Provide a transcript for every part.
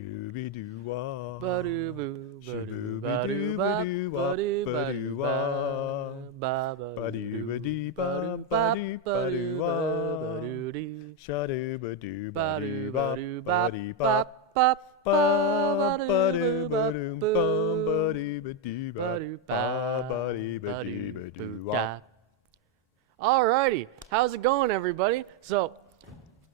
Shooby-doo-wah. Ba-doo-boo, Shoo-boo-be-doo-ba-doo, ba-doo-ba-doo-ba-doo-ba-doo-ba-doo, ba-doo-ba-doo-ba, ba-doo-ba-doo-ba. ba-doo-doo, Shadoo-ba-doo-ba-doo-ba, ba-doo-ba-doo-ba-ba-ba, ba-dee-bop, ba-ba-doo-ba-doo-bum, ba-doo-ba-doo-ba, ba-dee-ba-doo-ba-doo-ba. Alrighty, how's it going, everybody? So,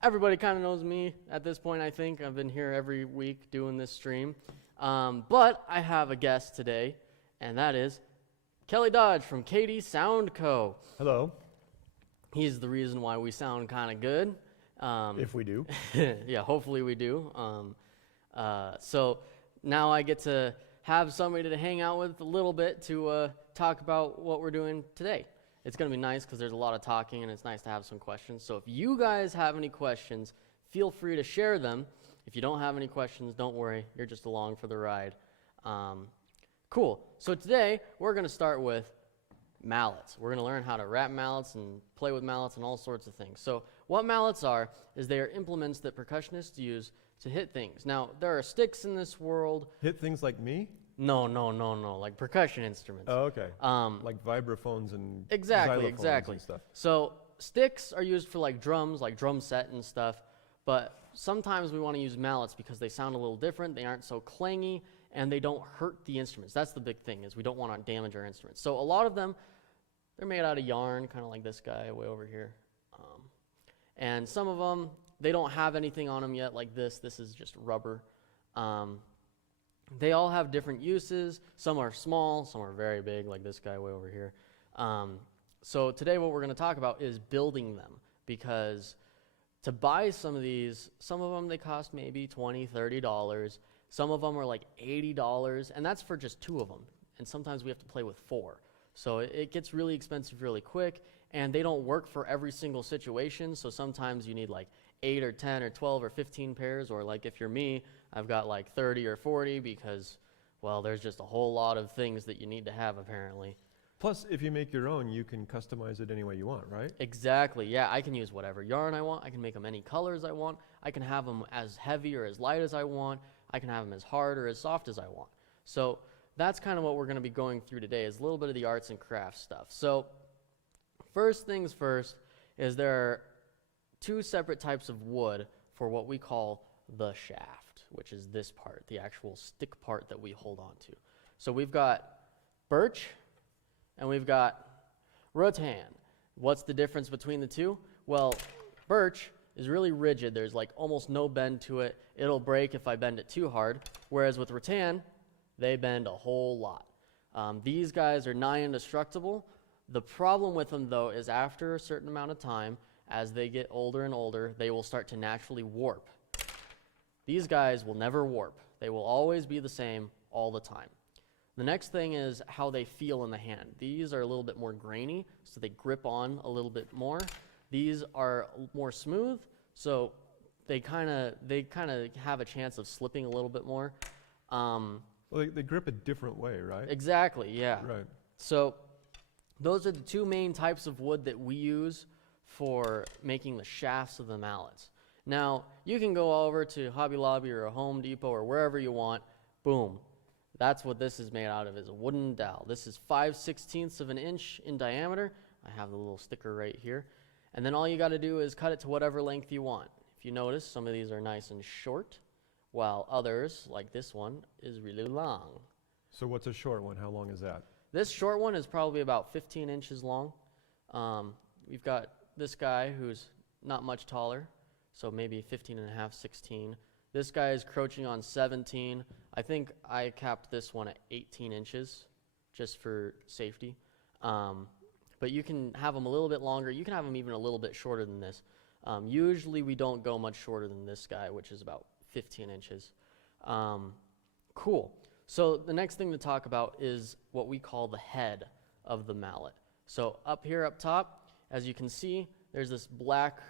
everybody kind of knows me at this point, I think. I've been here every week doing this stream. But I have a guest today, and that is Kelly Dodge from KD Sound Co. Hello. He's the reason why we sound kind of good. If we do. Yeah, hopefully we do. So now I get to have somebody to hang out with a little bit to talk about what we're doing today. It's going to be nice because there's a lot of talking, and it's nice to have some questions. So if you guys have any questions, feel free to share them. If you don't have any questions, don't worry. You're just along for the ride. Cool. So today, we're going to start with mallets. We're going to learn how to wrap mallets and play with mallets and all sorts of things. So what mallets are is they are implements that percussionists use to hit things. Now, there are sticks in this world. Hit things like me? No, like percussion instruments. Oh, okay. Like vibraphones and Exactly. and stuff. So sticks are used for like drums, like drum set and stuff, but sometimes we want to use mallets because they sound a little different, they aren't so clangy, and they don't hurt the instruments. That's the big thing, is we don't want to damage our instruments. So a lot of them, they're made out of yarn, kind of like this guy way over here. And some of them, they don't have anything on them yet like this. This is just rubber. They all have different uses. Some are small, some are very big, like this guy way over here. So today what we're going to talk about is building them, because to buy some of these, some of them they cost maybe $20, $30. Some of them are like $80, and that's for just 2 of them. And sometimes we have to play with 4. So it gets really expensive really quick, and they don't work for every single situation. So sometimes you need like 8 or 10 or 12 or 15 pairs, or like if you're me, I've got like 30 or 40 because, well, there's just a whole lot of things that you need to have apparently. Plus, if you make your own, you can customize it any way you want, right? Exactly, yeah, I can use whatever yarn I want. I can make them any colors I want. I can have them as heavy or as light as I want. I can have them as hard or as soft as I want. So that's kind of what we're going to be going through today, is a little bit of the arts and crafts stuff. So first things first is there are 2 separate types of wood for what we call the shaft, which is this part, the actual stick part that we hold on to. So we've got birch and we've got rattan. What's the difference between the 2? Well, birch is really rigid. There's like almost no bend to it. It'll break if I bend it too hard. Whereas with rattan, they bend a whole lot. These guys are nigh indestructible. The problem with them, though, is after a certain amount of time, as they get older and older, they will start to naturally warp. These guys will never warp. They will always be the same all the time. The next thing is how they feel in the hand. These are a little bit more grainy, so they grip on a little bit more. These are more smooth, so they kind of have a chance of slipping a little bit more. Well, they grip a different way, right? Exactly, yeah. Right. So those are the 2 main types of wood that we use for making the shafts of the mallets. Now, you can go over to Hobby Lobby or a Home Depot or wherever you want. Boom. That's what this is made out of, is a wooden dowel. This is 5/16 of an inch in diameter. I have the little sticker right here. And then all you got to do is cut it to whatever length you want. If you notice, some of these are nice and short, while others, like this one, is really long. So what's a short one? How long is that? This short one is probably about 15 inches long. We've got this guy who's not much taller, so maybe 15 and a half, 16. This guy is crouching on 17. I think I capped this one at 18 inches just for safety. But you can have them a little bit longer. You can have them even a little bit shorter than this. Usually we don't go much shorter than this guy, which is about 15 inches. Cool. So the next thing to talk about is what we call the head of the mallet. So up here up top, as you can see, there's this black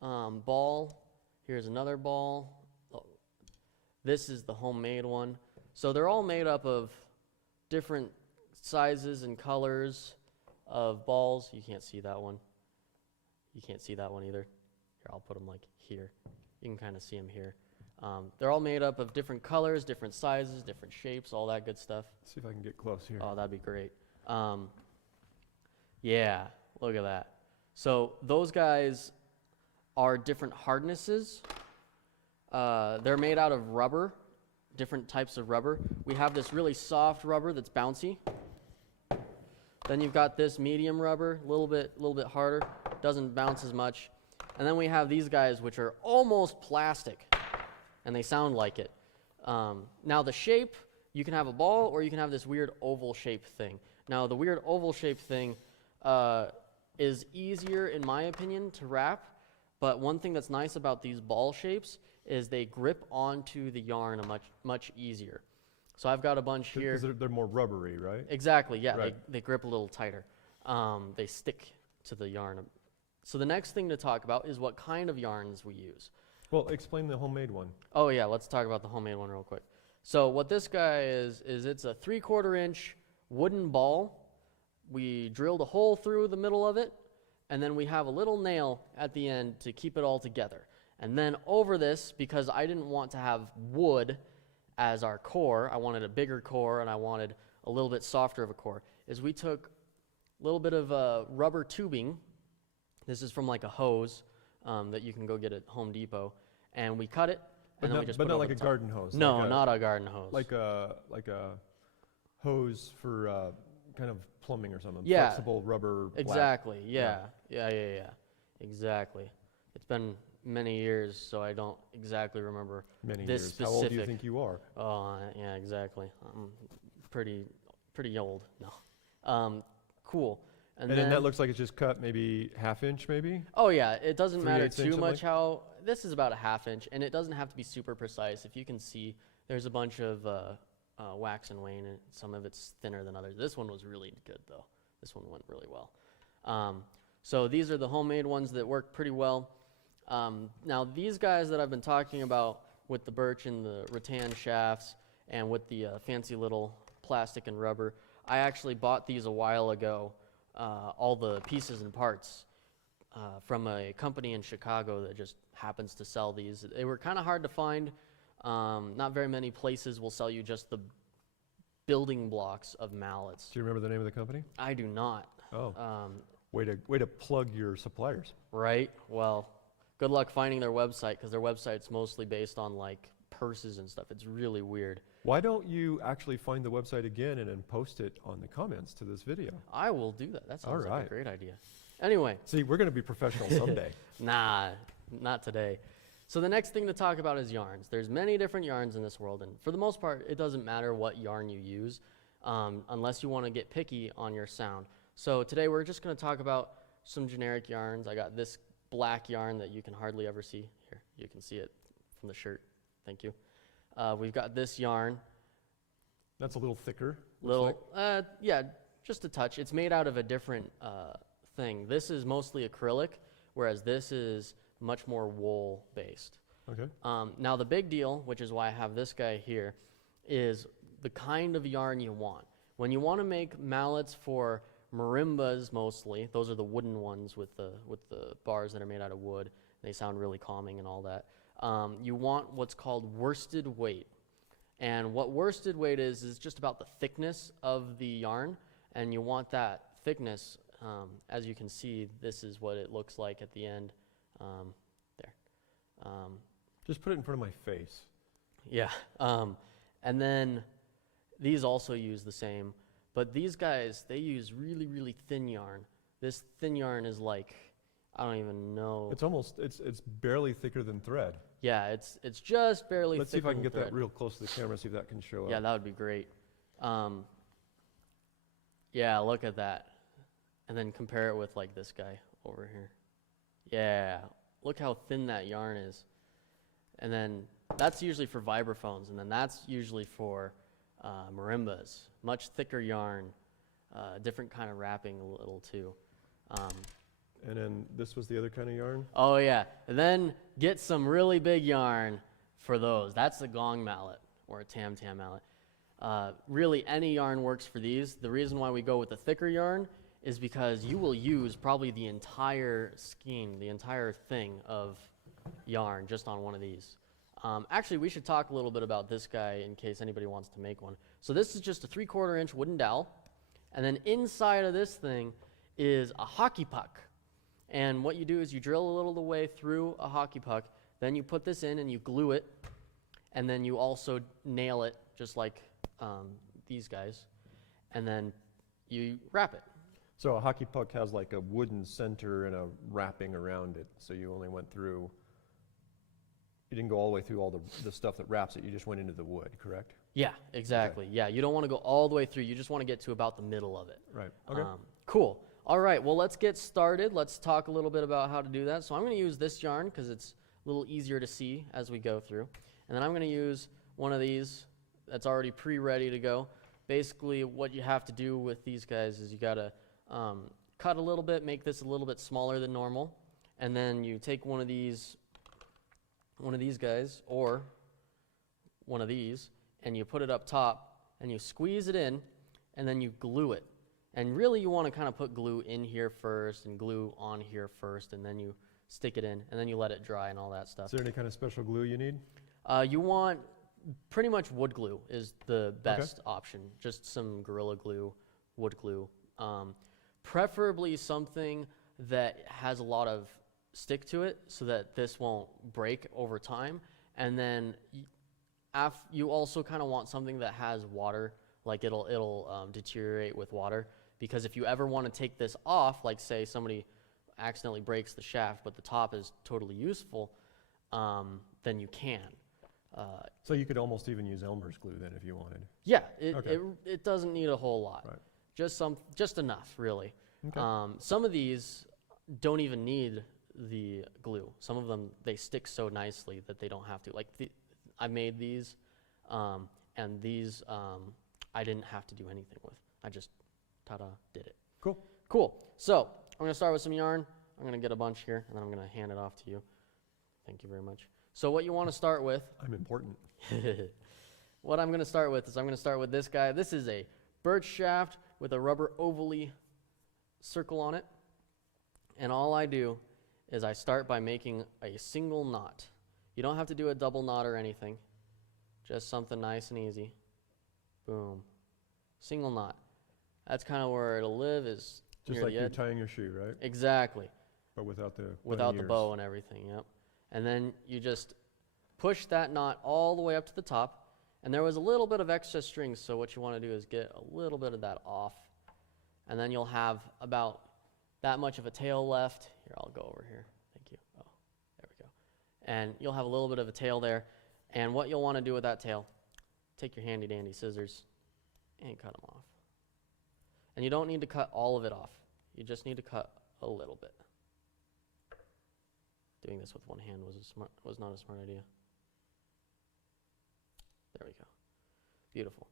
ball. Here's another ball. Oh, this is the homemade one. So they're all made up of different sizes and colors of balls. You can't see that one. You can't see that one either. Here, I'll put them like here. You can kind of see them here. They're all made up of different colors, different sizes, different shapes, all that good stuff. Let's see if I can get close here. Oh, that'd be great. Yeah, look at that. So those guys are different hardnesses. They're made out of rubber, different types of rubber. We have this really soft rubber that's bouncy. Then you've got this medium rubber, a little bit harder, doesn't bounce as much. And then we have these guys, which are almost plastic, and they sound like it. Now the shape, you can have a ball or you can have this weird oval shaped thing. Now the weird oval shaped thing is easier, in my opinion, to wrap, but one thing that's nice about these ball shapes is they grip onto the yarn much easier. So I've got a bunch here. Because they're more rubbery, right? Exactly, yeah, Right. they grip a little tighter. They stick to the yarn. So the next thing to talk about is what kind of yarns we use. Well, explain the homemade one. Oh yeah, let's talk about the homemade one real quick. So what this guy is it's a 3/4 inch wooden ball. We drilled a hole through the middle of it, and then we have a little nail at the end to keep it all together. And then over this, because I didn't want to have wood as our core, I wanted a bigger core and I wanted a little bit softer of a core, is we took a little bit of rubber tubing. This is from like a hose that you can go get at Home Depot, and we cut it, and then we just put it not over like the a top. garden hose. No, like not a garden hose. like a hose for kind of plumbing or something. Yeah. Flexible rubber. black. Exactly. Yeah. Exactly. It's been many years, so I don't exactly remember Many this years. specific. How old do you think you are? Oh, yeah, exactly. I'm pretty old. No. Cool. And then that looks like it's just cut maybe ½ inch, maybe? Oh yeah, it doesn't matter 3/8 inch, too much something? how. This is about a ½ inch, and it doesn't have to be super precise. If you can see, there's a bunch of wax and wane, and some of it's thinner than others. This one was really good though. This one went really well. So these are the homemade ones that work pretty well. Now these guys that I've been talking about with the birch and the rattan shafts and with the fancy little plastic and rubber, I actually bought these a while ago, all the pieces and parts from a company in Chicago that just happens to sell these. They were kind of hard to find. Not very many places will sell you just the building blocks of mallets. Do you remember the name of the company? I do not. Oh, way to plug your suppliers. Right? Well, good luck finding their website, because their website's mostly based on like purses and stuff. It's really weird. Why don't you actually find the website again and then post it on the comments to this video? I will do that. That sounds like Alright. a great idea. Anyway, See, we're going to be professional someday. nah, not today. So the next thing to talk about is yarns. There's many different yarns in this world, and for the most part, it doesn't matter what yarn you use, unless you want to get picky on your sound. So today we're just going to talk about some generic yarns. I got this black yarn that you can hardly ever see. Here, you can see it from the shirt. Thank you. We've got this yarn. That's a little thicker. looks like. Yeah, just a touch. It's made out of a different thing. This is mostly acrylic, whereas this is much more wool based. Okay. Now the big deal, which is why I have this guy here, is the kind of yarn you want. When you want to make mallets for marimbas mostly, those are the wooden ones with the bars that are made out of wood. They sound really calming and all that. You want what's called worsted weight. And what worsted weight is just about the thickness of the yarn, and you want that thickness. As you can see, this is what it looks like at the end. There. Just put it in front of my face. Yeah. And then these also use the same, but these guys, they use really, really thin yarn. This thin yarn is like, I don't even know. It's barely thicker than thread. Yeah, it's just barely Let's see if I thicker can than get that thread. real close to the camera, see if that can show up. Yeah, that would be great. Yeah, look at that. And then compare it with like this guy over here. Yeah, look how thin that yarn is. And then that's usually for vibraphones, and then that's usually for marimbas. Much thicker yarn, different kind of wrapping a little too. And then this was the other kind of yarn? Oh yeah, and then get some really big yarn for those. That's the gong mallet or a tam-tam mallet. Really, any yarn works for these. The reason why we go with the thicker yarn is because you will use probably the entire skein, the entire thing of yarn just on one of these. Actually, we should talk a little bit about this guy in case anybody wants to make one. So this is just a 3/4 inch wooden dowel. And then inside of this thing is a hockey puck. And what you do is you drill a little the way through a hockey puck. Then you put this in and you glue it. And then you also nail it just like these guys. And then you wrap it. So a hockey puck has like a wooden center and a wrapping around it. So you only went through, you didn't go all the way through all the stuff that wraps it. You just went into the wood, correct? Yeah, exactly. Okay. Yeah, you don't want to go all the way through. You just want to get to about the middle of it. Right. Okay. Cool. All right. Well, let's get started. Let's talk a little bit about how to do that. So I'm going to use this yarn because it's a little easier to see as we go through. And then I'm going to use one of these that's already pre-ready to go. Basically, what you have to do with these guys is you got to cut a little bit, make this a little bit smaller than normal. And then you take one of these guys or one of these, and you put it up top, and you squeeze it in, and then you glue it. And really you want to kind of put glue in here first and glue on here first, and then you stick it in, and then you let it dry and all that stuff. Is there any kind of special glue you need? You want pretty much wood glue is the best option. Just some Gorilla Glue, wood glue. Preferably something that has a lot of stick to it so that this won't break over time. And then you also kind of want something that has water, like it'll deteriorate with water, because if you ever want to take this off, like say somebody accidentally breaks the shaft but the top is totally useful, then you can. So you could almost even use Elmer's glue then if you wanted. Yeah, it doesn't need a whole lot. Right. Just enough, really. Okay. Some of these don't even need the glue. Some of them, they stick so nicely that they don't have to. Like I made these, and these I didn't have to do anything with. I just, did it. Cool. So I'm going to start with some yarn. I'm going to get a bunch here, and then I'm going to hand it off to you. Thank you very much. So what you want to start with... I'm important. What I'm going to start with is I'm going to start with this guy. This is a birch shaft with a rubber ovally circle on it. And all I do is I start by making a single knot. You don't have to do a double knot or anything. Just something nice and easy. Boom. Single knot. That's kind of where it'll live, is just near like the you're edge. tying your shoe, right? Exactly. But without the bow and everything, yep. And then you just push that knot all the way up to the top. And there was a little bit of extra string, so what you want to do is get a little bit of that off. And then you'll have about that much of a tail left. Here, I'll go over here. Thank you. Oh, there we go. And you'll have a little bit of a tail there. And what you'll want to do with that tail, take your handy dandy scissors and cut them off. And you don't need to cut all of it off. You just need to cut a little bit. Doing this with one hand was not a smart idea. There we go. Beautiful.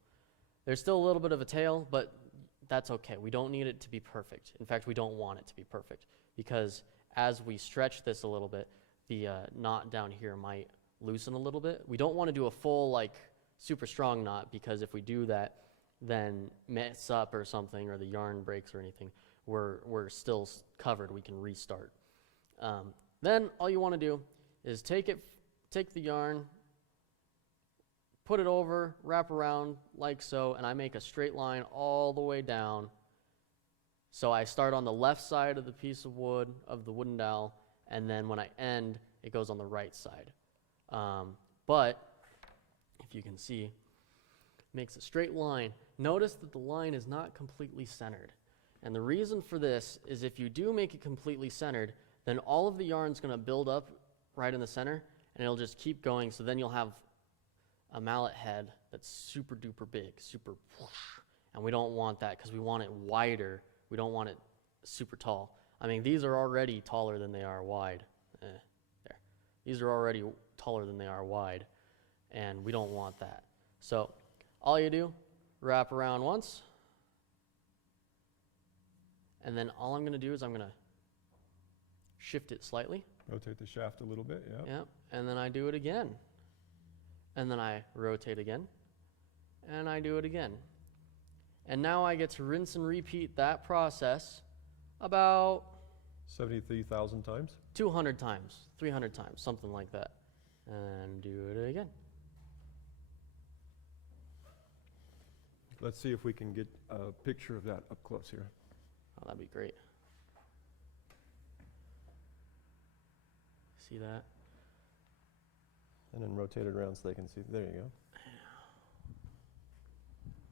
There's still a little bit of a tail, but that's okay. We don't need it to be perfect. In fact, we don't want it to be perfect, because as we stretch this a little bit, the knot down here might loosen a little bit. We don't want to do a full, like, super strong knot, because if we do that, then mess up or something, or the yarn breaks or anything, we're still covered. We can restart. Then all you want to do is take the yarn, put it over, wrap around like so, and I make a straight line all the way down. So I start on the left side of the piece of wood, of the wooden dowel, and then when I end, it goes on the right side. But if you can see, it makes a straight line. Notice that the line is not completely centered. And the reason for this is if you do make it completely centered, then all of the yarn's going to build up right in the center, and it'll just keep going. So then you'll have a mallet head that's super duper big, super whoosh. And we don't want that, because we want it wider. We don't want it super tall. I mean, these are already taller than they are wide. There. These are already taller than they are wide, and we don't want that. So all you do, wrap around once, and then all I'm going to do is I'm going to shift it slightly. Rotate the shaft a little bit, yeah. Yep, and then I do it again. And then I rotate again, and I do it again. And now I get to rinse and repeat that process about 73,000 times? 200 times, 300 times, something like that. and do it again. Let's see if we can get a picture of that up close here. Oh, that'd be great. See that? And then rotate it around so they can see. There you go.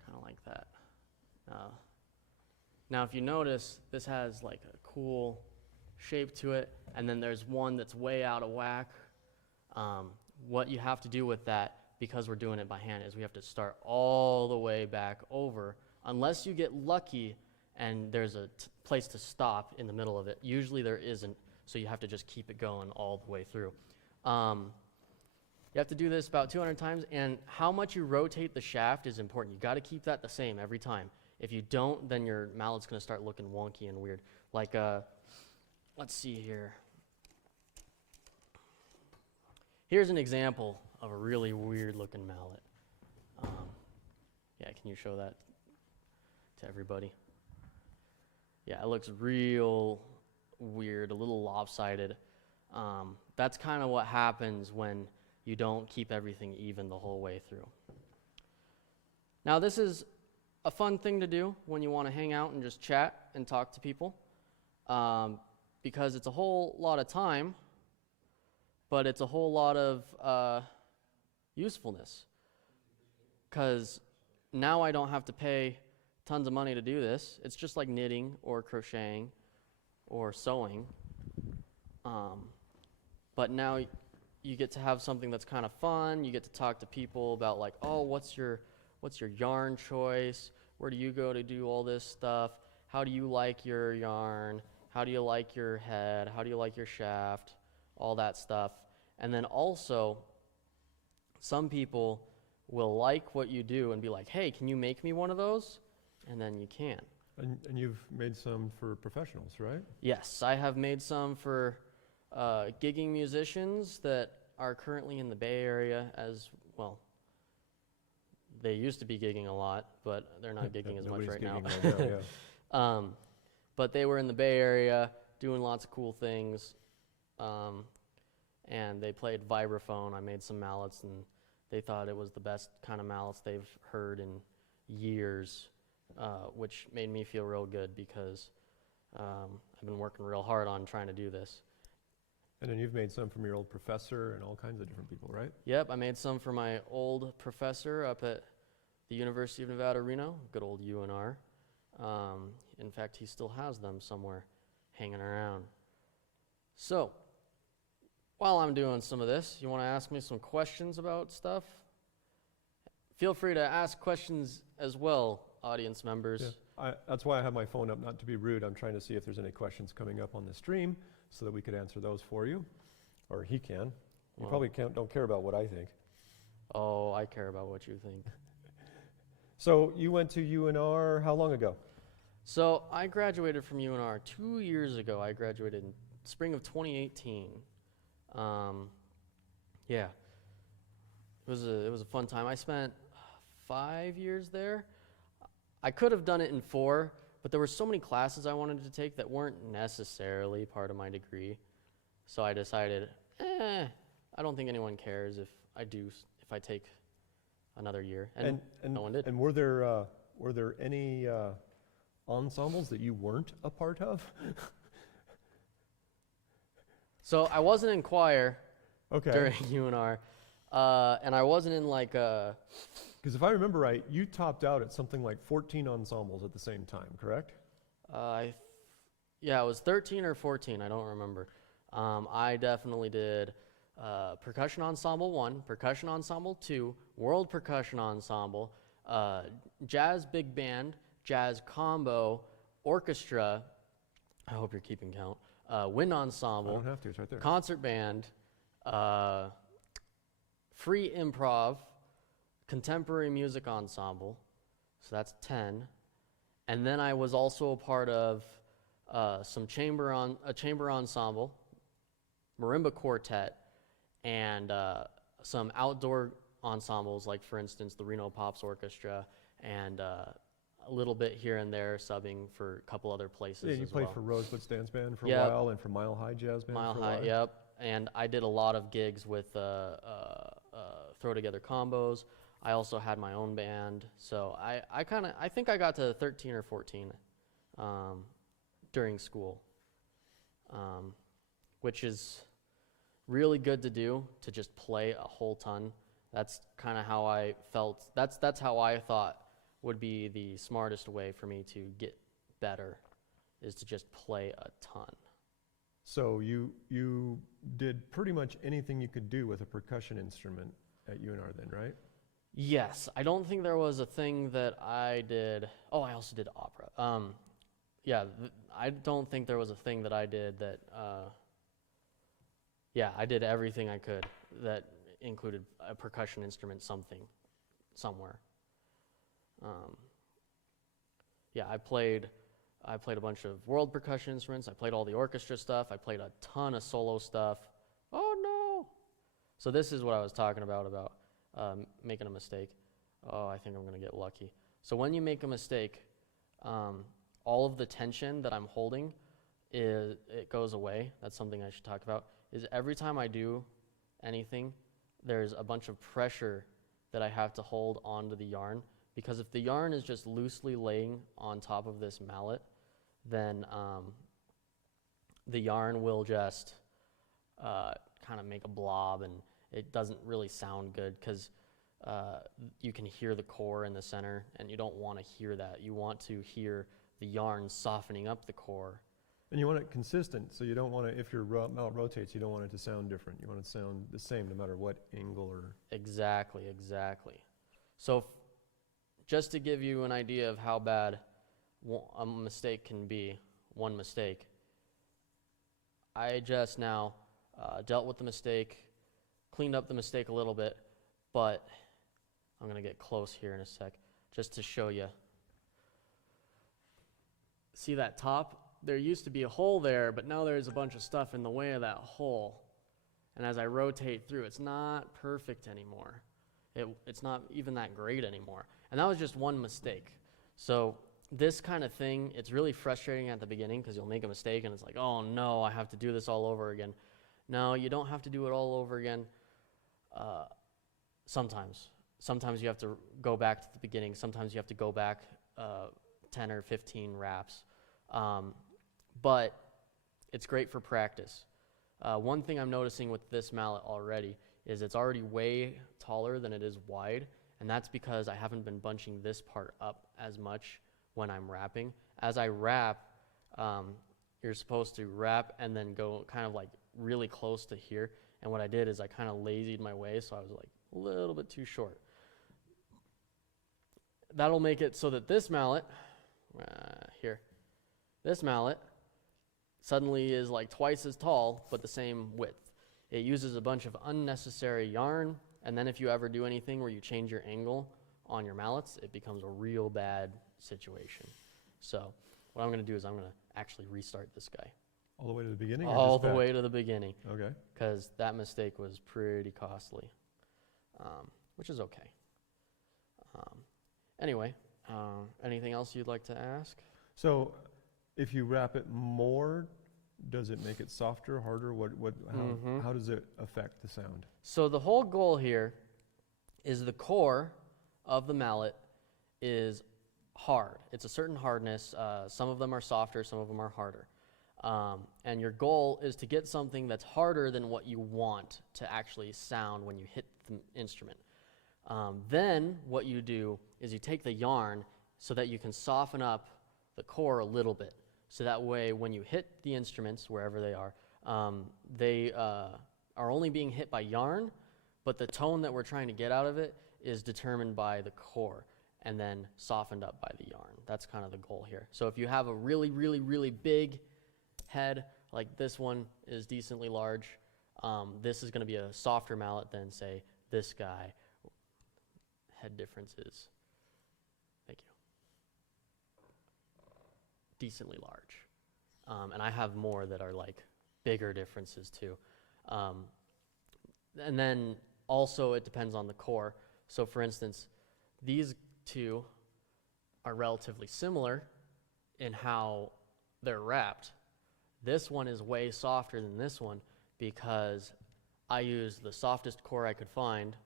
Kind of like that. Now, if you notice, this has like a cool shape to it, and then there's one that's way out of whack. What you have to do with that, because we're doing it by hand, is we have to start all the way back over, unless you get lucky and there's a place to stop in the middle of it. Usually there isn't, so you have to just keep it going all the way through. You have to do this about 200 times, and how much you rotate the shaft is important. You got to keep that the same every time. If you don't, then your mallet's going to start looking wonky and weird. Like, let's see here. Here's an example of a really weird looking mallet. Yeah, can you show that to everybody? Yeah, it looks real weird, a little lopsided. That's kind of what happens when you don't keep everything even the whole way through. Now, this is a fun thing to do when you want to hang out and just chat and talk to people, because it's a whole lot of time, but it's a whole lot of usefulness. Because now I don't have to pay tons of money to do this. It's just like knitting or crocheting or sewing. But now you get to have something that's kind of fun. You get to talk to people about like, oh, what's your yarn choice? Where do you go to do all this stuff? How do you like your yarn? How do you like your head? How do you like your shaft? All that stuff. And then also, some people will like what you do and be like, hey, can you make me one of those? And then you can. And you've made some for professionals, right? Yes, I have made some for gigging musicians that are currently in the Bay Area as well. They used to be gigging a lot, but they're not gigging as much right now. Right now, yeah. But they were in the Bay Area doing lots of cool things, and they played vibraphone. I made some mallets, and they thought it was the best kind of mallets they've heard in years, which made me feel real good because I've been working real hard on trying to do this. And then you've made some from your old professor and all kinds of different people, right? Yep, I made some for my old professor up at the University of Nevada, Reno, good old UNR. In fact, he still has them somewhere hanging around. So, while I'm doing some of this, you want to ask me some questions about stuff? Feel free to ask questions as well, audience members. Yeah. That's why I have my phone up, not to be rude. I'm trying to see if there's any questions coming up on the stream so that we could answer those for you, or he can. You probably don't care about what I think. Oh, I care about what you think. So you went to UNR how long ago? So I graduated from UNR 2 years ago. I graduated in spring of 2018. Yeah, it was a fun time. I spent 5 years there. I could have done it in 4, but there were so many classes I wanted to take that weren't necessarily part of my degree. So I decided, I don't think anyone cares if I take another year. And no one did. And were there any ensembles that you weren't a part of? So I wasn't in choir during Okay. UNR, and I wasn't in like a... Because if I remember right, you topped out at something like 14 ensembles at the same time, correct? Yeah, it was 13 or 14, I don't remember. I definitely did Percussion Ensemble 1, Percussion Ensemble 2, World Percussion Ensemble, Jazz Big Band, Jazz Combo, Orchestra, I hope you're keeping count, Wind Ensemble, I don't have to, it's right there. Concert Band, Free Improv, Contemporary Music Ensemble, so that's 10. And then I was also a part of a chamber ensemble, marimba quartet, and some outdoor ensembles, like for instance the Reno Pops Orchestra, and a little bit here and there subbing for a couple other places. Yeah, you as played well. for Rosebud's Dance Band for a Yep. while, and for Mile High Jazz Band Mile for a High, while. yep. and I did a lot of gigs with throw together combos. I also had my own band, so I think I got to 13 or 14 during school, which is really good to do, to just play a whole ton. That's kind of how I felt. That's how I thought would be the smartest way for me to get better, is to just play a ton. So you did pretty much anything you could do with a percussion instrument at UNR then, right? Yes, I don't think there was a thing that I did. Oh, I also did opera. I don't think there was a thing that I did that. I did everything I could that included a percussion instrument, somewhere. I played a bunch of world percussion instruments. I played all the orchestra stuff. I played a ton of solo stuff. Oh no! So this is what I was talking about making a mistake. Oh, I think I'm gonna get lucky. So when you make a mistake, all of the tension that I'm holding, it goes away. That's something I should talk about. Is every time I do anything, there's a bunch of pressure that I have to hold onto the yarn, because if the yarn is just loosely laying on top of this mallet, then the yarn will just kind of make a blob, and it doesn't really sound good, because you can hear the core in the center, and you don't want to hear that. You want to hear the yarn softening up the core. And you want it consistent, so you don't want to, if your mallet rotates, you don't want it to sound different. You want it to sound the same no matter what angle or... Exactly. So just to give you an idea of how bad a mistake can be, one mistake, I just now dealt with the mistake, cleaned up the mistake a little bit, but I'm going to get close here in a sec just to show you. See that top? There used to be a hole there, but now there's a bunch of stuff in the way of that hole. And as I rotate through, it's not perfect anymore. It's not even that great anymore. And that was just one mistake. So this kind of thing, it's really frustrating at the beginning, because you'll make a mistake and it's like, oh no, I have to do this all over again. No, you don't have to do it all over again. Sometimes you have to go back to the beginning. Sometimes you have to go back 10 or 15 wraps. But it's great for practice. One thing I'm noticing with this mallet already is it's already way taller than it is wide, and that's because I haven't been bunching this part up as much when I'm wrapping. As I wrap, you're supposed to wrap and then go kind of like really close to here, and what I did is I kind of lazied my way, so I was like a little bit too short. That'll make it so that this mallet, this mallet suddenly is like twice as tall, but the same width. It uses a bunch of unnecessary yarn, and then if you ever do anything where you change your angle on your mallets, it becomes a real bad situation. So what I'm going to do is I'm going to actually restart this guy. All the way to the beginning? All the way to the beginning. Okay. Because that mistake was pretty costly, which is okay. Anyway, anything else you'd like to ask? So if you wrap it more, does it make it softer, harder? How does it affect the sound? So the whole goal here is the core of the mallet is hard. It's a certain hardness. Some of them are softer, some of them are harder. And your goal is to get something that's harder than what you want to actually sound when you hit the instrument. Then what you do is you take the yarn so that you can soften up the core a little bit. So that way when you hit the instruments, wherever they are only being hit by yarn, but the tone that we're trying to get out of it is determined by the core and then softened up by the yarn. That's kind of the goal here. So if you have a really, really, really big head, like this one is decently large, this is going to be a softer mallet than, say, this guy. Head differences. Thank you. Decently large. And I have more that are like bigger differences too. And then also it depends on the core. So for instance, these two are relatively similar in how they're wrapped. This one is way softer than this one because I used the softest core I could find.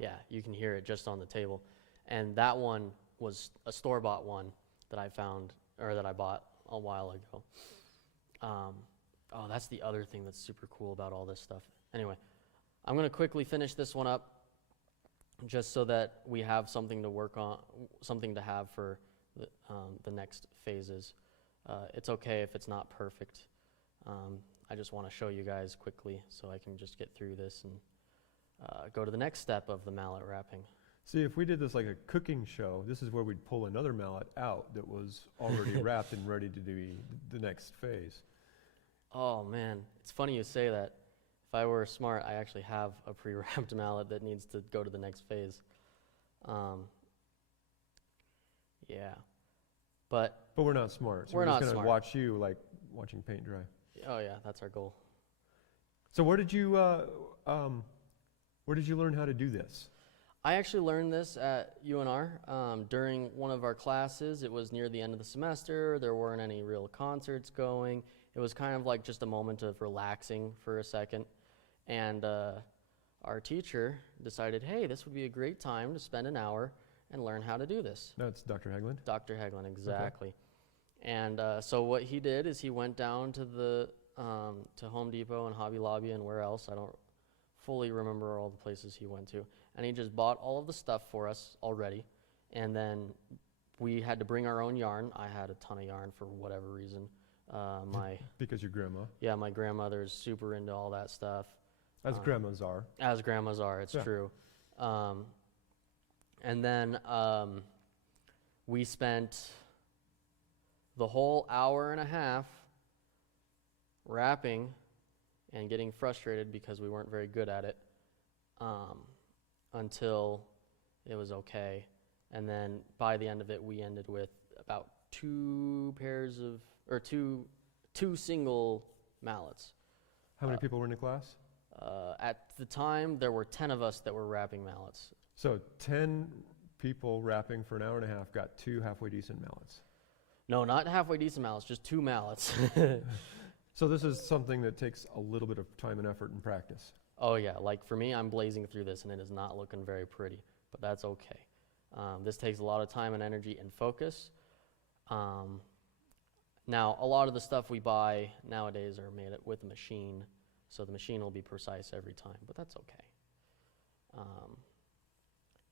Yeah, you can hear it just on the table. And that one was a store-bought one that I found, or that I bought a while ago. Oh, that's the other thing that's super cool about all this stuff. Anyway, I'm going to quickly finish this one up just so that we have something to work on, something to have for the next phases. It's okay if it's not perfect. I just want to show you guys quickly so I can just get through this and go to the next step of the mallet wrapping. See, if we did this like a cooking show, this is where we'd pull another mallet out that was already wrapped and ready to do the next phase. Oh man, it's funny you say that. If I were smart, I actually have a pre-wrapped mallet that needs to go to the next phase. Yeah, but we're not smart. So we're not just smart. gonna watch you like watching paint dry. Oh yeah, that's our goal. So where did you learn how to do this? I actually learned this at UNR during one of our classes. It was near the end of the semester. There weren't any real concerts going. It was kind of like just a moment of relaxing for a second. And our teacher decided, hey, this would be a great time to spend an hour and learn how to do this. That's Dr. Hegland? Dr. Hegland, exactly. Okay. And so what he did is he went down to the to Home Depot and Hobby Lobby and where else. I don't fully remember all the places he went to. And he just bought all of the stuff for us already. And then we had to bring our own yarn. I had a ton of yarn for whatever reason. Because your grandma? Yeah, my grandmother's super into all that stuff. As grandmas are. As grandmas are, it's true. And then we spent the whole hour and a half wrapping and getting frustrated because we weren't very good at it until it was okay. And then by the end of it, we ended with about two single mallets. How many people were in the class? At the time, there were 10 of us that were wrapping mallets. So 10 people wrapping for an hour and a half got 2 halfway decent mallets. No, not halfway decent mallets, just 2 mallets. So this is something that takes a little bit of time and effort and practice. Oh yeah, like for me, I'm blazing through this and it is not looking very pretty, but that's okay. This takes a lot of time and energy and focus. Now, a lot of the stuff we buy nowadays are made with a machine, so the machine will be precise every time, but that's okay.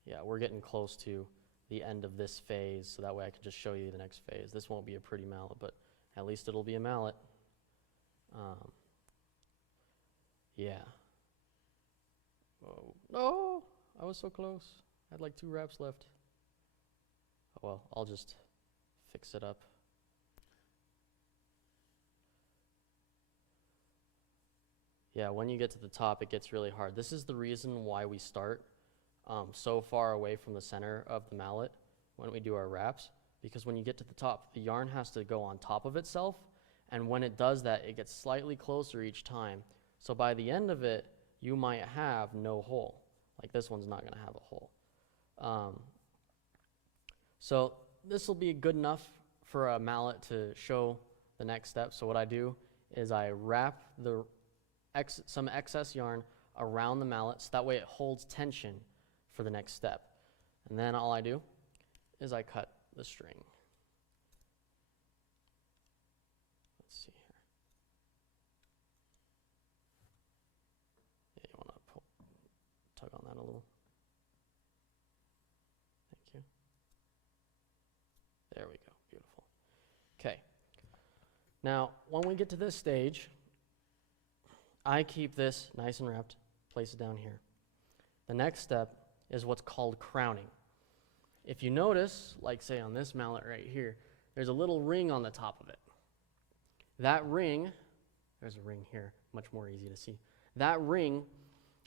Yeah, we're getting close to the end of this phase, so that way I can just show you the next phase. This won't be a pretty mallet, but at least it'll be a mallet. Yeah. Oh, no, I was so close. I had like 2 wraps left. Oh well, I'll just fix it up. Yeah, when you get to the top, it gets really hard. This is the reason why we start so far away from the center of the mallet when we do our wraps, because when you get to the top, the yarn has to go on top of itself, and when it does that, it gets slightly closer each time. So by the end of it, you might have no hole. Like this one's not going to have a hole. So this will be good enough for a mallet to show the next step. So what I do is I wrap some excess yarn around the mallet so that way it holds tension for the next step. And then all I do is I cut the string. Let's see here. Yeah, you want to tug on that a little. Thank you. There we go. Beautiful. Okay. Now, when we get to this stage, I keep this nice and wrapped, place it down here. The next step is what's called crowning. If you notice, like say on this mallet right here, there's a little ring on the top of it. That ring, there's a ring here, much more easy to see. That ring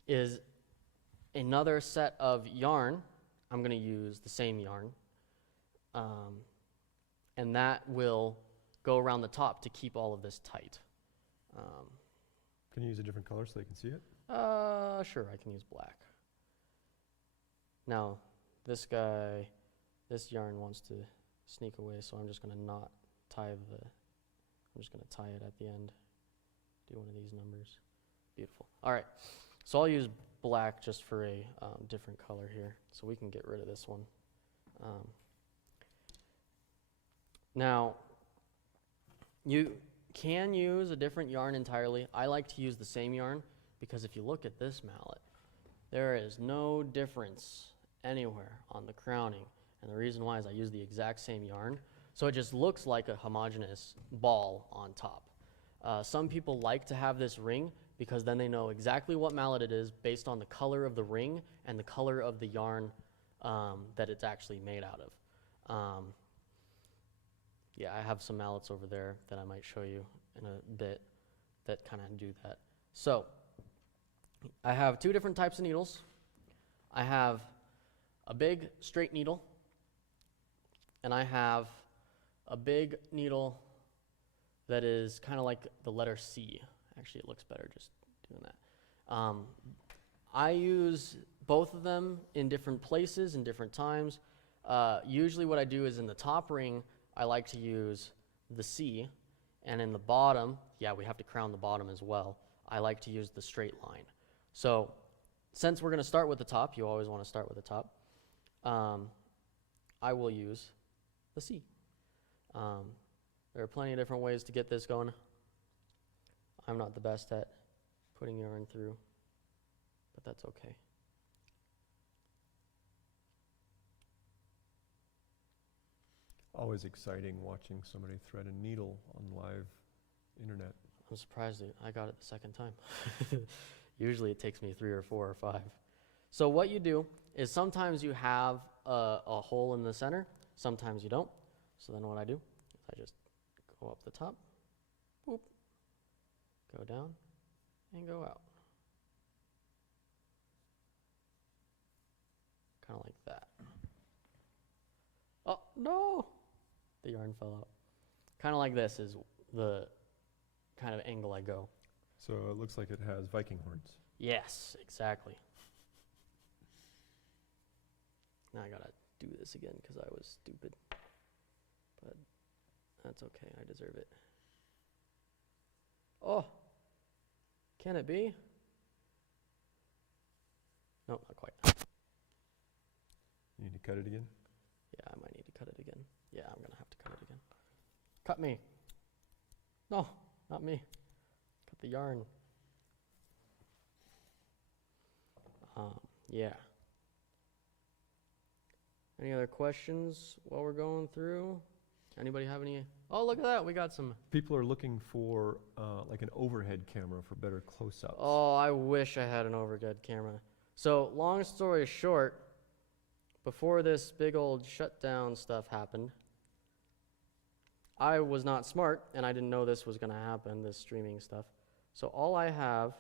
is another set of yarn. I'm going to use the same yarn. And that will go around the top to keep all of this tight. Can you use a different color so they can see it? Sure, I can use black. Now, this yarn wants to sneak away, so I'm just going to not tie I'm just going to tie it at the end. Do one of these numbers. Beautiful. All right. So I'll use black just for a different color here. So we can get rid of this one. Now, you can use a different yarn entirely. I like to use the same yarn because if you look at this mallet, there is no difference anywhere on the crowning. And the reason why is I use the exact same yarn. So it just looks like a homogeneous ball on top. Some people like to have this ring because then they know exactly what mallet it is based on the color of the ring and the color of the yarn that it's actually made out of. Yeah, I have some mallets over there that I might show you in a bit that kind of do that. So I have two different types of needles. I have a big straight needle, and I have a big needle that is kind of like the letter C. Actually, it looks better just doing that. I use both of them in different places and different times. Usually what I do is in the top ring, I like to use the C, and in the bottom, yeah, we have to crown the bottom as well. I like to use the straight line. So since we're going to start with the top, you always want to start with the top, I will use the C. There are plenty of different ways to get this going. I'm not the best at putting yarn through, but that's okay. Always exciting watching somebody thread a needle on live internet. I'm surprised I got it the second time. Usually it takes me 3 or 4 or 5. So what you do is sometimes you have a hole in the center, sometimes you don't. So then what I do is I just go up the top, boop, go down, and go out. Kind of like that. Oh, no! The yarn fell out. Kind of like this is the kind of angle I go. So it looks like it has Viking horns. Yes, exactly. Now I gotta do this again because I was stupid. But that's okay, I deserve it. Oh, can it be? No, not quite. You need to cut it again? Yeah, I might need to cut it again. Yeah, I'm gonna have to cut it again. Cut me. No, not me. Cut the yarn. Yeah. Any other questions while we're going through? Anybody have any? Oh, look at that. We got some. People are looking for like an overhead camera for better close-ups. Oh, I wish I had an overhead camera. So, long story short, before this big old shutdown stuff happened, I was not smart, and I didn't know this was going to happen, this streaming stuff. So all I have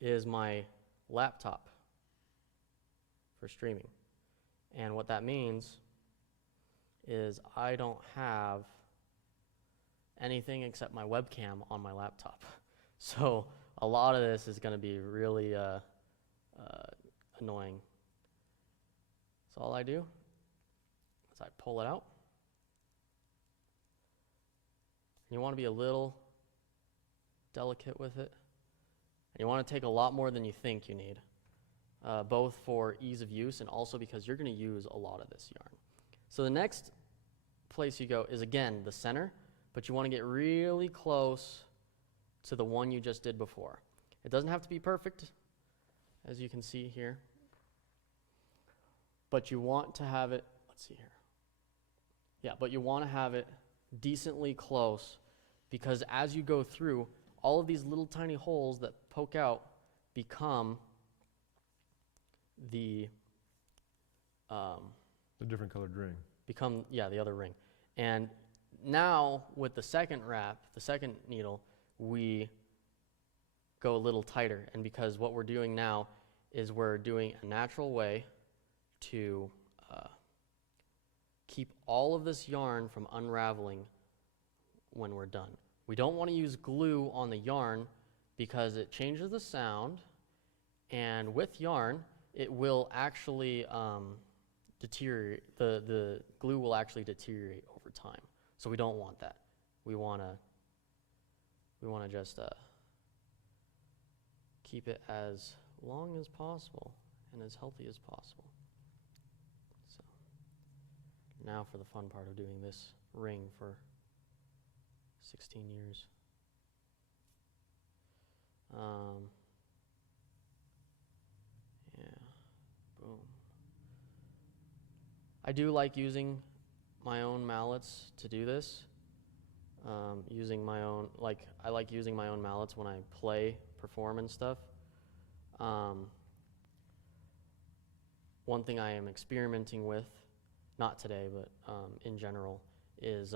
is my laptop for streaming. And what that means is I don't have anything except my webcam on my laptop. So a lot of this is going to be really annoying. So all I do is I pull it out. You want to be a little delicate with it. And you want to take a lot more than you think you need, both for ease of use and also because you're going to use a lot of this yarn. So the next place you go is, again, the center, but you want to get really close to the one you just did before. It doesn't have to be perfect, as you can see here, but you want to have it, let's see here. Yeah, but you want to have it decently close because as you go through, all of these little tiny holes that poke out become the different colored ring. The other ring. And now with the second wrap, the second needle, we go a little tighter. And because what we're doing now is we're doing a natural way to keep all of this yarn from unraveling when we're done. We don't want to use glue on the yarn because it changes the sound, and with yarn, it will actually deteriorate. The glue will actually deteriorate over time, so we don't want that. we want to just keep it as long as possible and as healthy as possible. So now for the fun part of doing this ring for 16 years. Yeah, boom. I do like using my own mallets to do this. Using my own, I like using my own mallets when I play, perform and stuff. One thing I am experimenting with, not today, but in general, is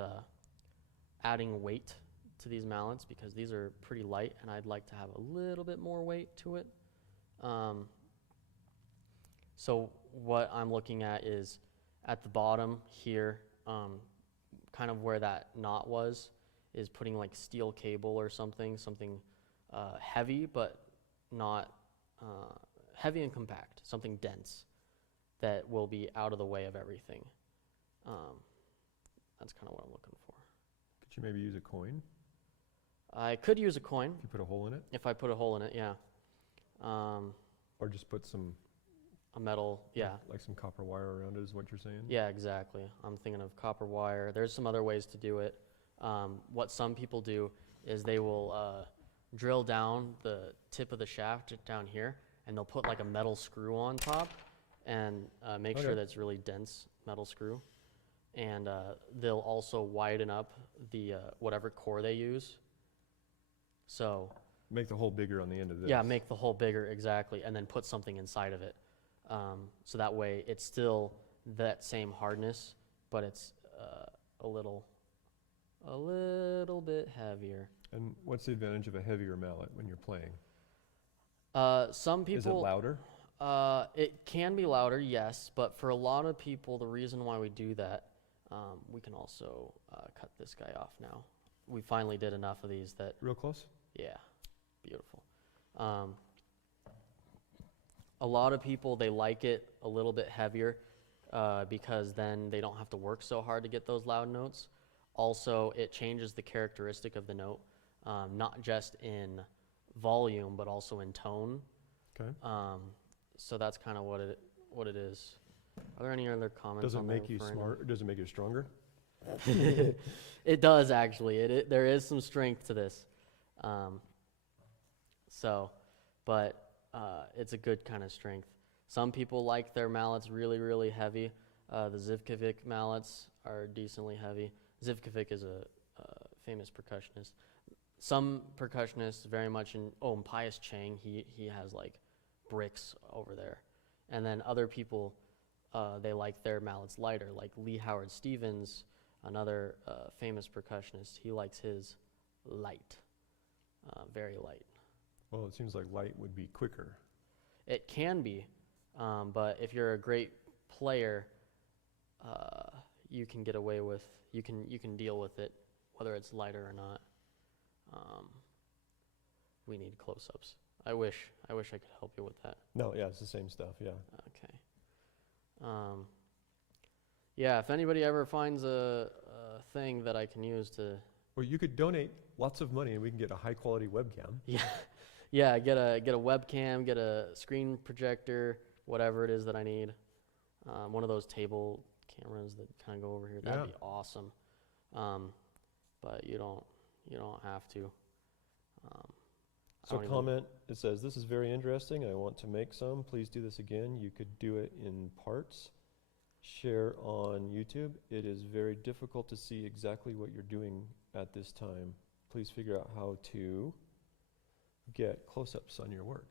adding weight to these mallets, because these are pretty light and I'd like to have a little bit more weight to it. So what I'm looking at is at the bottom here, kind of where that knot was, is putting like steel cable or something heavy, but not heavy and compact, something dense that will be out of the way of everything. That's kind of what I'm looking for. Could you maybe use a coin? I could use a coin. If you put a hole in it? If I put a hole in it, yeah. Or just put some... A metal, yeah. Like some copper wire around it is what you're saying? Yeah, exactly. I'm thinking of copper wire. There's some other ways to do it. What some people do is they will drill down the tip of the shaft down here, and they'll put like a metal screw on top and make sure that's really dense metal screw. And they'll also widen up the whatever core they use. So make the hole bigger on the end of this. Yeah, make the hole bigger, exactly, and then put something inside of it. So that way it's still that same hardness, but it's a little bit heavier. And what's the advantage of a heavier mallet when you're playing? Some people... Is it louder? It can be louder, yes, but for a lot of people, the reason why we do that, we can also cut this guy off now. We finally did enough of these that... Real close? Yeah, beautiful. A lot of people, they like it a little bit heavier because then they don't have to work so hard to get those loud notes. Also, it changes the characteristic of the note, not just in volume, but also in tone. Okay. So that's kind of what it is. Are there any other comments? Does it make you smart? Does it make you stronger? It does, actually. There is some strength to this. It's a good kind of strength. Some people like their mallets really, really heavy. The Zivkovic mallets are decently heavy. Zivkovic is a famous percussionist. Some percussionists very much Pius Chang, he has like bricks over there. And then other people, they like their mallets lighter, like Lee Howard Stevens, another famous percussionist. He likes his light, very light. Well, it seems like light would be quicker. It can be, but if you're a great player, you can get away with, you can deal with it, whether it's lighter or not. We need close-ups. I wish I could help you with that. No, yeah, it's the same stuff, yeah. Okay. Yeah, if anybody ever finds a thing that I can use to... Well, you could donate lots of money and we can get a high-quality webcam. Yeah. Yeah, get a webcam, get a screen projector, whatever it is that I need. One of those table cameras that kind of go over here. That'd be awesome. But you don't have to. So comment, it says, this is very interesting. I want to make some. Please do this again. You could do it in parts. Share on YouTube. It is very difficult to see exactly what you're doing at this time. Please figure out how to get close-ups on your work.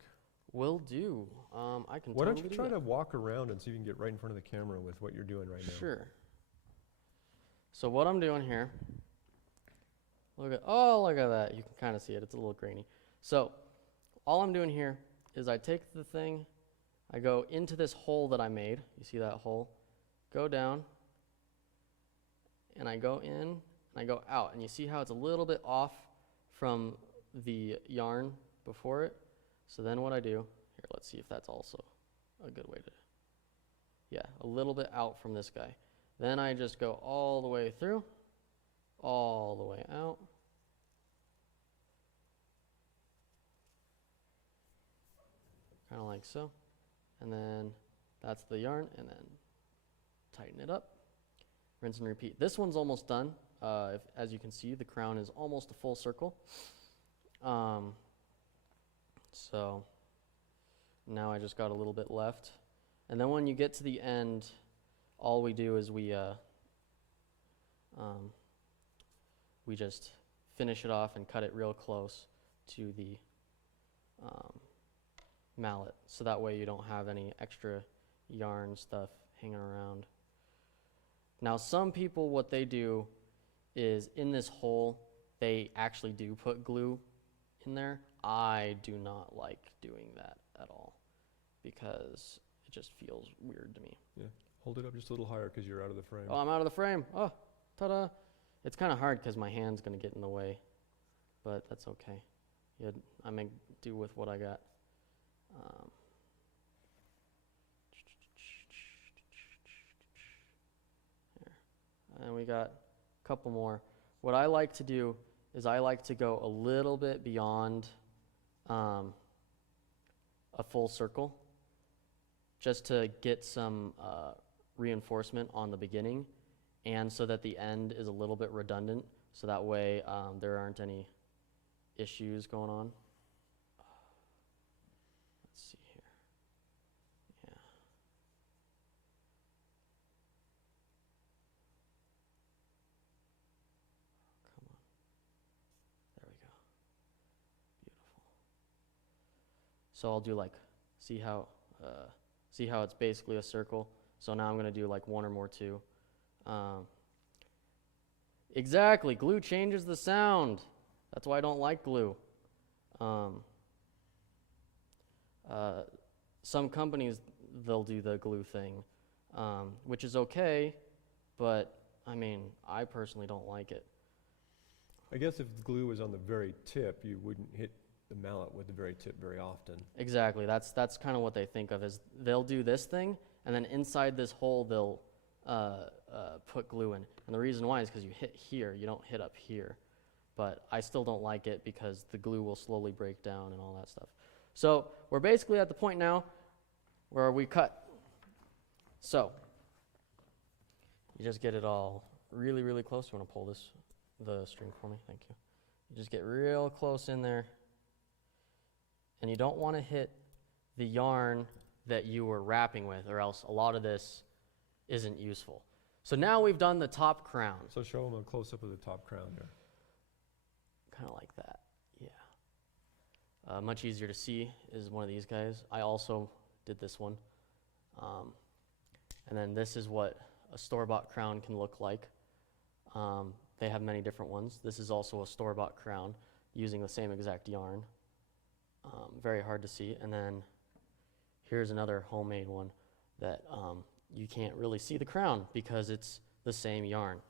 Will do. I can. Why don't you try to walk around and see if you can get right in front of the camera with what you're doing right now? Sure. So what I'm doing here, look at that. You can kind of see it. It's a little grainy. So all I'm doing here is I take the thing, I go into this hole that I made. You see that hole? Go down, and I go in, and I go out. And you see how it's a little bit off from the yarn before it? So then what I do, here, let's see if that's also a good way to, yeah, a little bit out from this guy. Then I just go all the way through, all the way out. Kind of like so. And then that's the yarn, and then tighten it up. Rinse and repeat. This one's almost done. As you can see, the crown is almost a full circle. So now I just got a little bit left. And then when you get to the end, all we do is we just finish it off and cut it real close to the mallet. So that way you don't have any extra yarn stuff hanging around. Now some people, what they do is in this hole, they actually do put glue in there. I do not like doing that at all because it just feels weird to me. Yeah, hold it up just a little higher because you're out of the frame. Oh, I'm out of the frame. Oh, ta-da. It's kind of hard because my hand's going to get in the way, but that's okay. Yeah, I make do with what I got. There. And we got a couple more. What I like to do is I like to go a little bit beyond a full circle just to get some reinforcement on the beginning and so that the end is a little bit redundant so that way there aren't any issues going on. Let's see here. Yeah. Come on. There we go. Beautiful. So I'll do like, see how it's basically a circle. So now I'm going to do like one or more two. Exactly, glue changes the sound. That's why I don't like glue. Some companies, they'll do the glue thing, which is okay, but I mean, I personally don't like it. I guess if the glue was on the very tip, you wouldn't hit the mallet with the very tip very often. Exactly, that's kind of what they think of is they'll do this thing, and then inside this hole they'll put glue in. And the reason why is because you hit here, you don't hit up here. But I still don't like it because the glue will slowly break down and all that stuff. So we're basically at the point now where we cut. So you just get it all really, really close. You want to pull the string for me? Thank you. You just get real close in there. And you don't want to hit the yarn that you were wrapping with, or else a lot of this isn't useful. So now we've done the top crown. So show them a close-up of the top crown here. Kind of like that, yeah. Much easier to see is one of these guys. I also did this one. And then this is what a store-bought crown can look like. They have many different ones. This is also a store-bought crown using the same exact yarn. Very hard to see. And then here's another homemade one that you can't really see the crown because it's the same yarn.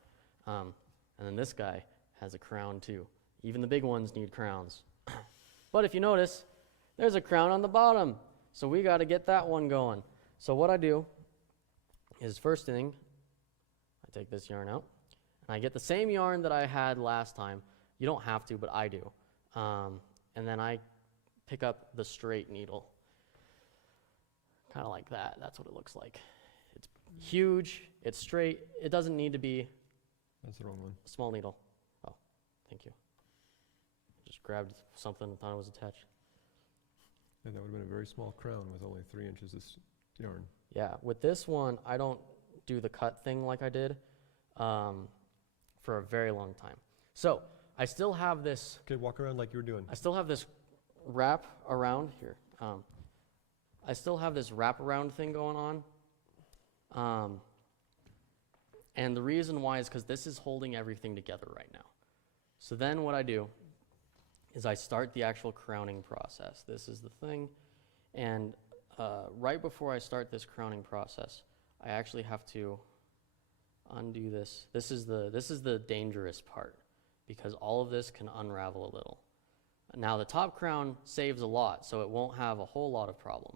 And then this guy has a crown too. Even the big ones need crowns. But if you notice, there's a crown on the bottom. So we got to get that one going. So what I do is first thing, I take this yarn out. And I get the same yarn that I had last time. You don't have to, but I do. And then I pick up the straight needle. Kind of like that. That's what it looks like. It's huge. It's straight. It doesn't need to be That's the wrong one. a small needle. Oh, thank you. Just grabbed something and thought it was attached. And that would have been a very small crown with only 3 inches of yarn. Yeah, with this one, I don't do the cut thing like I did for a very long time. So I still have this. Okay, walk around like you were doing. I still have this wrap around here. I still have this wrap around thing going on. And the reason why is because this is holding everything together right now. So then what I do is I start the actual crowning process. This is the thing. And right before I start this crowning process, I actually have to undo this. This is the dangerous part because all of this can unravel a little. Now the top crown saves a lot, so it won't have a whole lot of problem.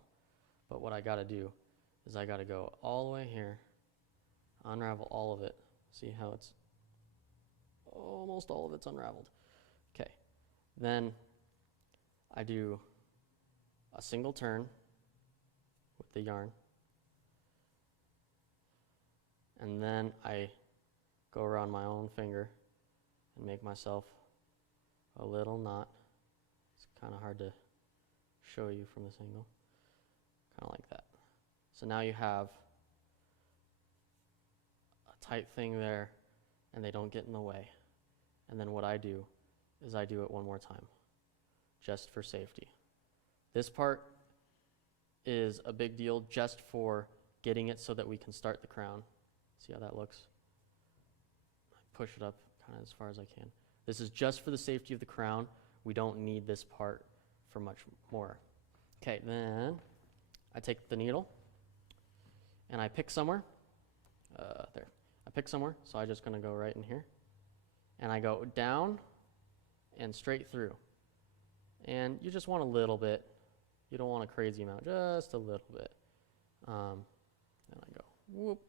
But what I got to do is I got to go all the way here, unravel all of it. See how it's almost all of it's unraveled. Okay, then I do a single turn with the yarn, and then I go around my own finger and make myself a little knot. It's kind of hard to show you from this angle. Kind of like that. So now you have a tight thing there, and they don't get in the way. And then what I do is I do it one more time, just for safety. This part is a big deal just for getting it so that we can start the crown. See how that looks? I push it up kind of as far as I can. This is just for the safety of the crown. We don't need this part for much more. Okay, then I take the needle and I pick somewhere. There. I pick somewhere, so I'm just going to go right in here. And I go down and straight through. And you just want a little bit. You don't want a crazy amount, just a little bit. And I go whoop.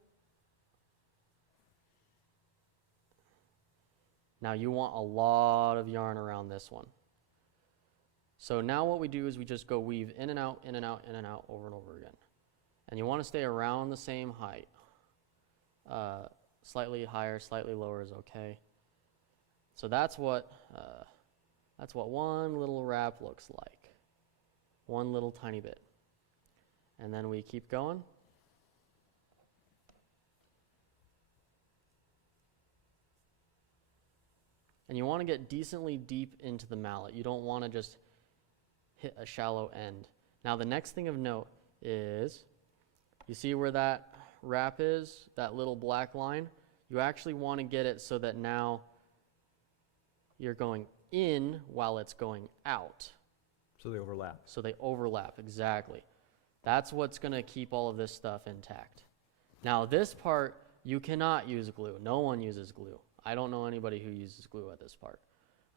Now you want a lot of yarn around this one. So now what we do is we just go weave in and out, in and out, in and out, over and over again. And you want to stay around the same height. Slightly higher, slightly lower is okay. So that's what one little wrap looks like. One little tiny bit. And then we keep going. And you want to get decently deep into the mallet. You don't want to just hit a shallow end. Now the next thing of note is, you see where that wrap is, that little black line? You actually want to get it so that now you're going in while it's going out. So they overlap. So they overlap, exactly. That's what's going to keep all of this stuff intact. Now this part, you cannot use glue. No one uses glue. I don't know anybody who uses glue at this part.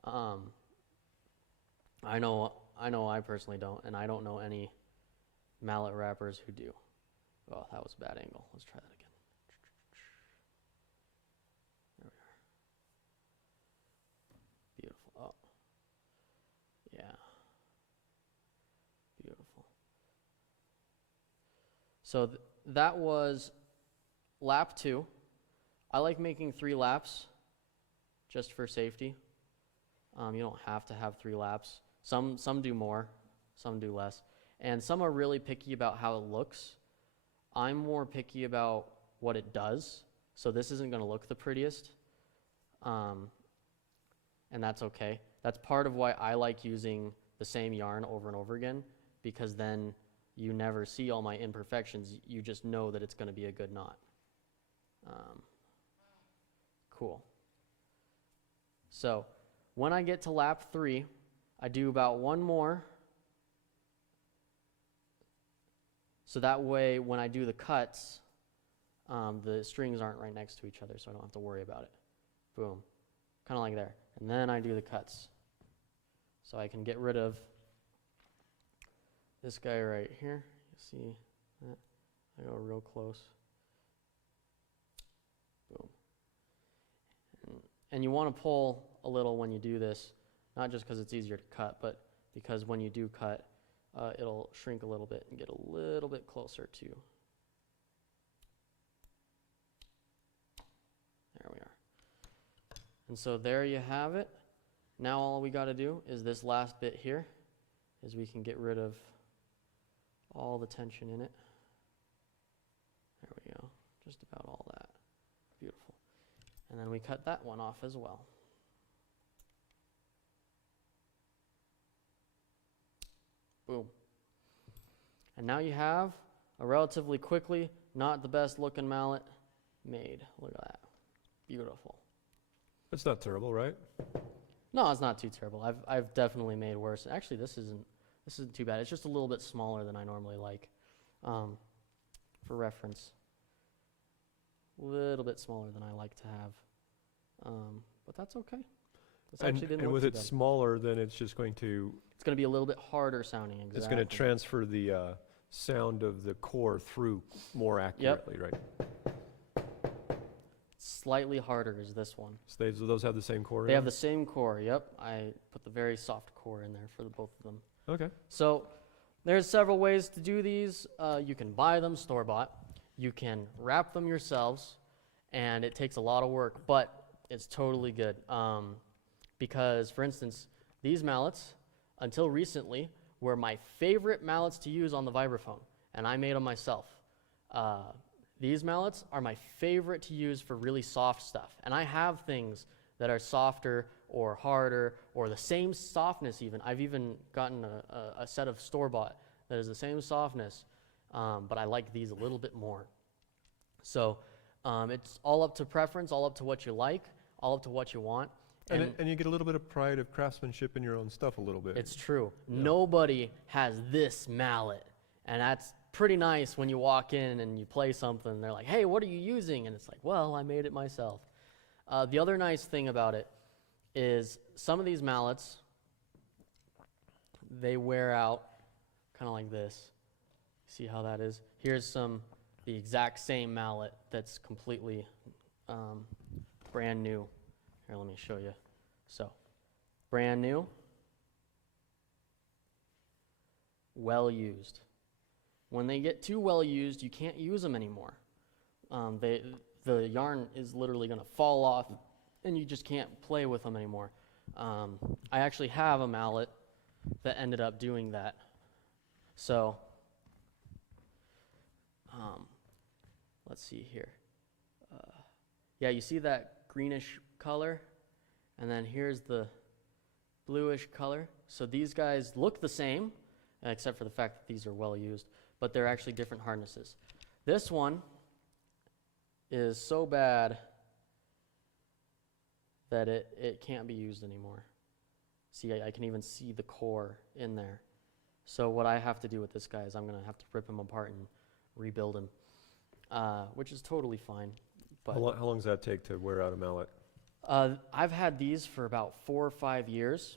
I know I personally don't, and I don't know any mallet wrappers who do. Oh, that was a bad angle. Let's try that again. There we are. Beautiful. Oh. Yeah. Beautiful. So that was lap 2. I like making 3 laps just for safety. You don't have to have 3 laps. Some do more, some do less. And some are really picky about how it looks. I'm more picky about what it does. So this isn't going to look the prettiest. And that's okay. That's part of why I like using the same yarn over and over again, because then you never see all my imperfections. You just know that it's going to be a good knot. Cool. So when I get to lap 3, I do about 1 more. So that way when I do the cuts, the strings aren't right next to each other, so I don't have to worry about it. Boom. Kind of like there. And then I do the cuts. So I can get rid of this guy right here. You see that? I go real close. Boom. And you want to pull a little when you do this, not just because it's easier to cut, but because when you do cut, it'll shrink a little bit and get a little bit closer to. There we are. And so there you have it. Now all we got to do is this last bit here, is we can get rid of all the tension in it. There we go. Just about all that. Beautiful. And then we cut that one off as well. Boom. And now you have a relatively quickly, not the best looking mallet made. Look at that. Beautiful. It's not terrible, right? No, it's not too terrible. I've definitely made worse. Actually, this isn't too bad. It's just a little bit smaller than I normally like. For reference, a little bit smaller than I like to have. But that's okay. This actually didn't and look with too it bad. smaller, then it's just going to... It's going to be a little bit harder sounding. Exactly. It's going to transfer the sound of the core through more accurately, right? slightly harder is this one. So those have the same core? They have the same core, yep. I put the very soft core in there for both of them. Okay. So there's several ways to do these. You can buy them store-bought. You can wrap them yourselves, and it takes a lot of work, but it's totally good. Because, for instance, these mallets, until recently, were my favorite mallets to use on the vibraphone, and I made them myself. These mallets are my favorite to use for really soft stuff, and I have things that are softer or harder or the same softness even. I've even gotten a set of store-bought that is the same softness, but I like these a little bit more. So it's all up to preference, all up to what you like, all up to what you want. And you get a little bit of pride of craftsmanship in your own stuff a little bit. It's true. Yeah. Nobody has this mallet, and that's pretty nice when you walk in and you play something, and they're like, hey, what are you using? And it's like, well, I made it myself. The other nice thing about it is some of these mallets, they wear out kind of like this. See how that is? Here's the exact same mallet that's completely brand new. Here, let me show you. So, brand new, well used. When they get too well used, you can't use them anymore. The yarn is literally going to fall off, and you just can't play with them anymore. I actually have a mallet that ended up doing that. So, let's see here. Yeah, you see that greenish color? And then here's the bluish color. So these guys look the same, except for the fact that these are well used, but they're actually different harnesses. This one is so bad that it can't be used anymore. See, I can even see the core in there. So what I have to do with this guy is I'm going to have to rip him apart and rebuild him, which is totally fine. But How long does that take to wear out a mallet? I've had these for about 4 or 5 years,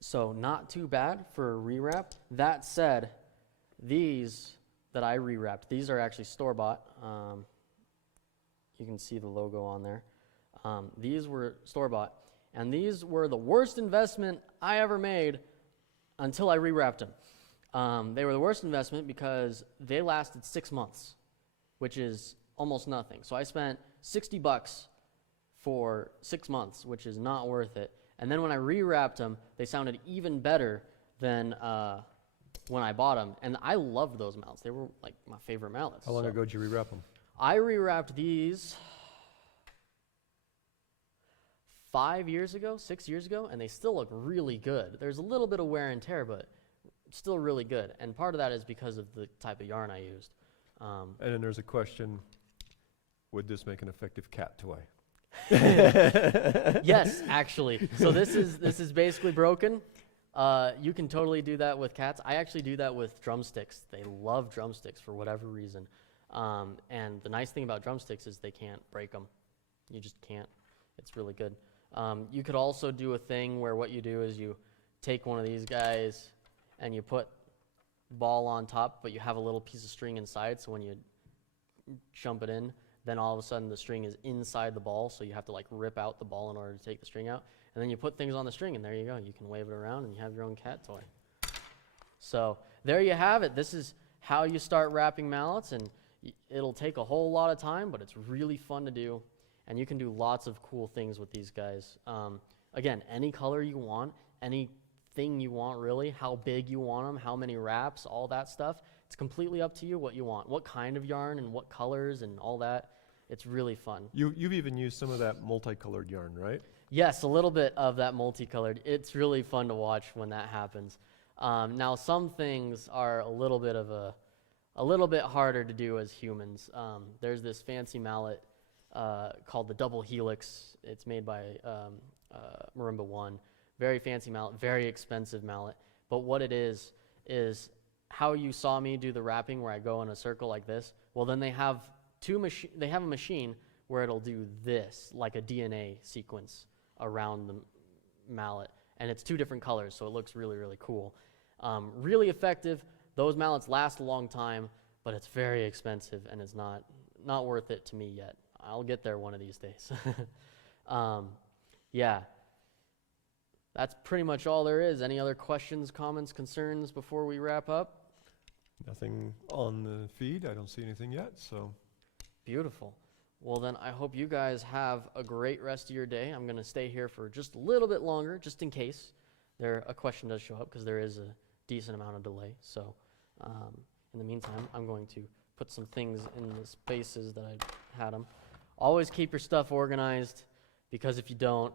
so not too bad for a rewrap. That said, these that I rewrapped, these are actually store-bought. You can see the logo on there. These were store-bought, and these were the worst investment I ever made until I rewrapped them. They were the worst investment because they lasted 6 months, which is almost nothing. So I spent $60 for 6 months, which is not worth it. And then when I rewrapped them, they sounded even better than when I bought them. And I loved those mallets. They were like my favorite mallets. How long ago did you rewrap them? I rewrapped these 5 years ago, 6 years ago, and they still look really good. There's a little bit of wear and tear, but still really good. And part of that is because of the type of yarn I used. And then there's a question, would this make an effective cat toy? Yes, actually. So this is basically broken. You can totally do that with cats. I actually do that with drumsticks. They love drumsticks for whatever reason. And the nice thing about drumsticks is they can't break them. You just can't. It's really good. You could also do a thing where what you do is you take one of these guys and you put ball on top, but you have a little piece of string inside, so when you jump it in, then all of a sudden the string is inside the ball, so you have to like rip out the ball in order to take the string out. And then you put things on the string, and there you go. You can wave it around, and you have your own cat toy. So there you have it. This is how you start wrapping mallets, and it'll take a whole lot of time, but it's really fun to do. And you can do lots of cool things with these guys. Again, any color you want, anything you want really, how big you want them, how many wraps, all that stuff. It's completely up to you what you want, what kind of yarn and what colors and all that. It's really fun. You've even used some of that multicolored yarn, right? Yes, a little bit of that multicolored. It's really fun to watch when that happens. Now, some things are a little bit harder to do as humans. There's this fancy mallet called the Double Helix. It's made by Marimba One. Very fancy mallet, very expensive mallet. But what it is how you saw me do the wrapping where I go in a circle like this. Well, then they have a machine where it'll do this, like a DNA sequence around the mallet. And it's 2 different colors, so it looks really, really cool. Really effective. Those mallets last a long time, but it's very expensive, and it's not worth it to me yet. I'll get there one of these days. Yeah, that's pretty much all there is. Any other questions, comments, concerns before we wrap up? Nothing on the feed. I don't see anything yet, so. Beautiful. Well, then I hope you guys have a great rest of your day. I'm going to stay here for just a little bit longer, just in case a question does show up, because there is a decent amount of delay. So in the meantime, I'm going to put some things in the spaces that I had them. Always keep your stuff organized, because if you don't,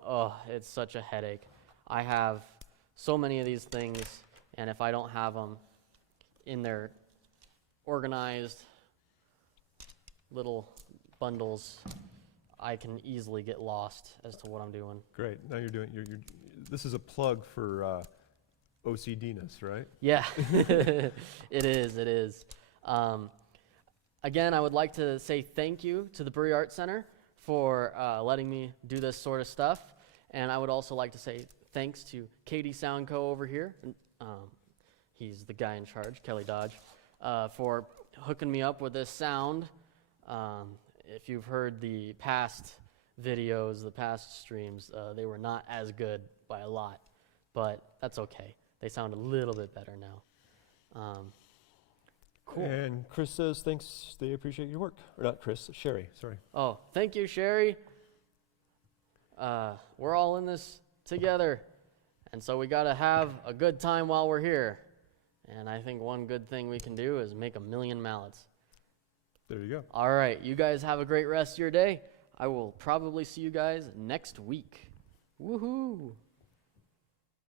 it's such a headache. I have so many of these things, and if I don't have them in their organized little bundles, I can easily get lost as to what I'm doing. Great. Now you're doing, this is a plug for OCDness, right? Yeah, it is. Again, I would like to say thank you to the Brewery Art Center for letting me do this sort of stuff. And I would also like to say thanks to Katie Sound Co. over here. He's the guy in charge, Kelly Dodge, for hooking me up with this sound. If you've heard the past videos, the past streams, they were not as good by a lot, but that's okay. They sound a little bit better now. Cool. And Chris says thanks, they appreciate your work. Or not Chris, Sherry, sorry. Oh, thank you, Sherry. We're all in this together, and so we got to have a good time while we're here. And I think one good thing we can do is make 1 million mallets. There you go. All right, you guys have a great rest of your day. I will probably see you guys next week. Woohoo!